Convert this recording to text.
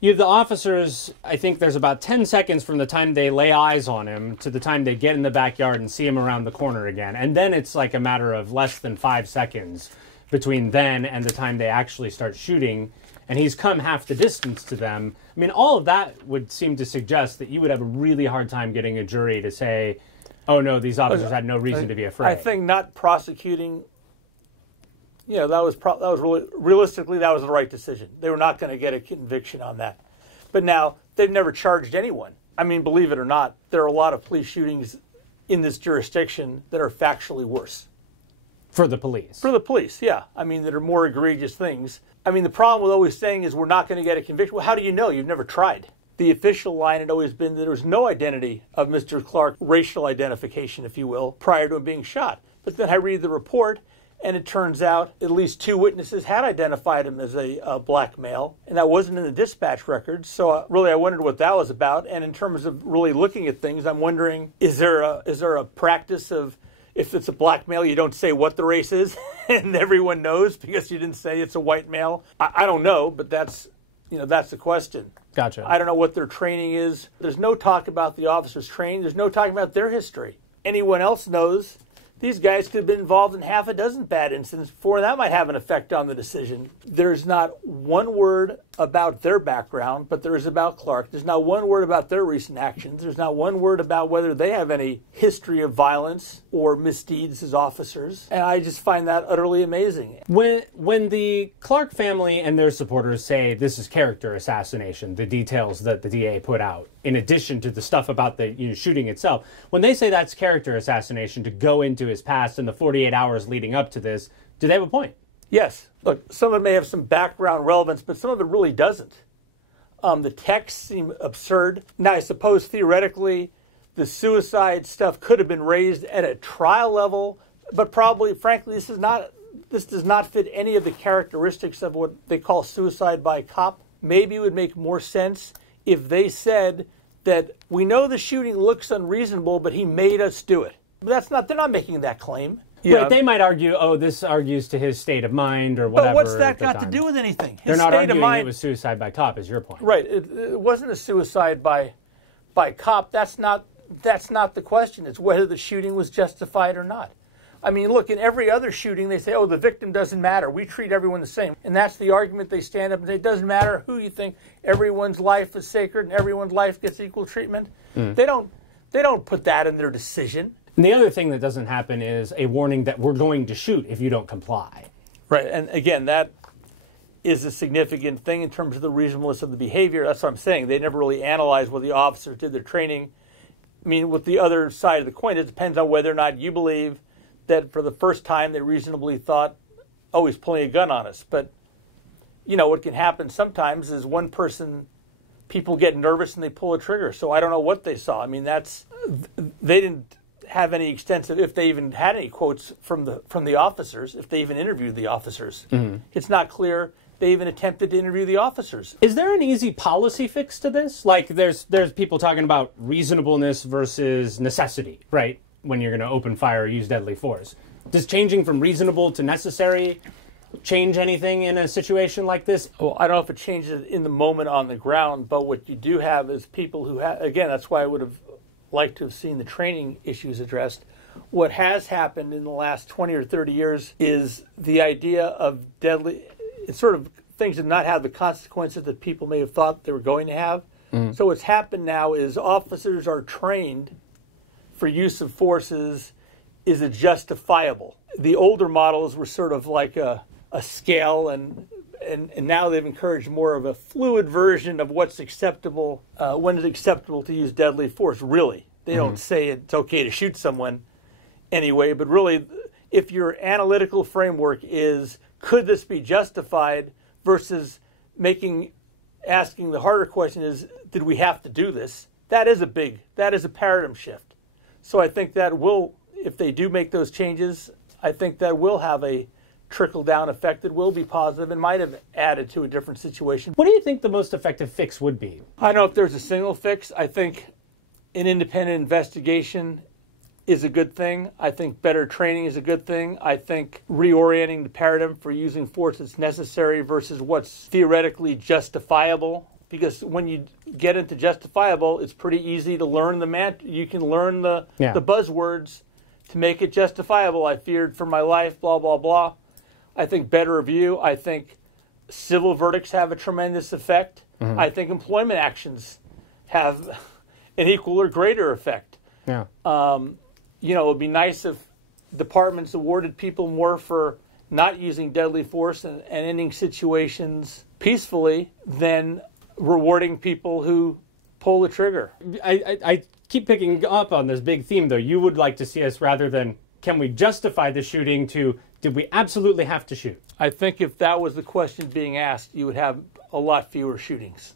You have the officers, I think there's about 10 seconds from the time they lay eyes on him to the time they get in the backyard and see him around the corner again. And then it's like a matter of less than 5 seconds between then and the time they actually start shooting. And he's come half the distance to them. I mean, all of that would seem to suggest that you would have a really hard time getting a jury to say, oh, no, these officers had no reason to be afraid. I think not prosecuting, that was really, realistically, that was the right decision. They were not going to get a conviction on that. But now, they've never charged anyone. I mean, believe it or not, there are a lot of police shootings in this jurisdiction that are factually worse. For the police? For the police, yeah. I mean, that are more egregious things. I mean, the problem with always saying is we're not going to get a conviction. Well, how do you know? You've never tried. The official line had always been that there was no identity of Mr. Clark, racial identification, if you will, prior to him being shot. But then I read the report, and it turns out at least 2 witnesses had identified him as a black male, and that wasn't in the dispatch records. So really, I wondered what that was about. And in terms of really looking at things, I'm wondering, is there a practice of, if it's a black male, you don't say what the race is, and everyone knows because you didn't say it's a white male? I don't know, but that's the question. Gotcha. I don't know what their training is. There's no talk about the officers' training. There's no talk about their history. Anyone else knows these guys could have been involved in half a dozen bad incidents before, and that might have an effect on the decision. There's not one word about their background, but there is about Clark. There's not one word about their recent actions. There's not one word about whether they have any history of violence or misdeeds as officers. And I just find that utterly amazing. When the Clark family and their supporters say this is character assassination, the details that the DA put out, in addition to the stuff about the shooting itself, when they say that's character assassination to go into his past in the 48 hours leading up to this, do they have a point? Yes. Look, some of it may have some background relevance, but some of it really doesn't. The texts seem absurd. Now, I suppose theoretically, the suicide stuff could have been raised at a trial level, but probably, frankly, this does not fit any of the characteristics of what they call suicide by cop. Maybe it would make more sense if they said that we know the shooting looks unreasonable, but he made us do it. But they're not making that claim. Yeah. Right, they might argue, this argues to his state of mind or whatever. But what's that got to do with anything? They're not arguing it was suicide by cop, is your point. Right. It wasn't a suicide by cop. That's not the question. It's whether the shooting was justified or not. I mean, look, in every other shooting, they say, the victim doesn't matter. We treat everyone the same. And that's the argument they stand up and say, it doesn't matter who you think. Everyone's life is sacred and everyone's life gets equal treatment. They don't put that in their decision. And the other thing that doesn't happen is a warning that we're going to shoot if you don't comply. Right. And again, that is a significant thing in terms of the reasonableness of the behavior. That's what I'm saying. They never really analyzed whether the officers did their training. I mean, with the other side of the coin, it depends on whether or not you believe that for the first time they reasonably thought, he's pulling a gun on us. But, what can happen sometimes is people get nervous and they pull a trigger. So I don't know what they saw. I mean, they didn't have any extensive, if they even had any quotes from the officers, if they even interviewed the officers. It's not clear they even attempted to interview the officers. Is there an easy policy fix to this? Like there's people talking about reasonableness versus necessity, right? When you're going to open fire or use deadly force. Does changing from reasonable to necessary change anything in a situation like this? Well, I don't know if it changes it in the moment on the ground, but what you do have is people who have, again, that's why I would have liked to have seen the training issues addressed. What has happened in the last 20 or 30 years is the idea of deadly, it's sort of things that not have the consequences that people may have thought they were going to have. So what's happened now is officers are trained for use of forces. Is it justifiable? The older models were sort of like a scale, and now they've encouraged more of a fluid version of what's acceptable, when it's acceptable to use deadly force, really. They don't say it's okay to shoot someone anyway, but really, if your analytical framework is, could this be justified, versus asking the harder question is, did we have to do this? That is a paradigm shift. So I think that will, if they do make those changes, I think that will have a trickle-down effect that will be positive and might have added to a different situation. What do you think the most effective fix would be? I don't know if there's a single fix. I think an independent investigation is a good thing. I think better training is a good thing. I think reorienting the paradigm for using force that's necessary versus what's theoretically justifiable because when you get into justifiable, it's pretty easy to learn you can learn the buzzwords to make it justifiable. I feared for my life, blah, blah, blah. I think better review. I think civil verdicts have a tremendous effect. I think employment actions have an equal or greater effect. Yeah. You know, it would be nice if departments awarded people more for not using deadly force and ending situations peacefully than rewarding people who pull the trigger. I keep picking up on this big theme, though. You would like to see us, rather than can we justify the shooting, to did we absolutely have to shoot? I think if that was the question being asked, you would have a lot fewer shootings.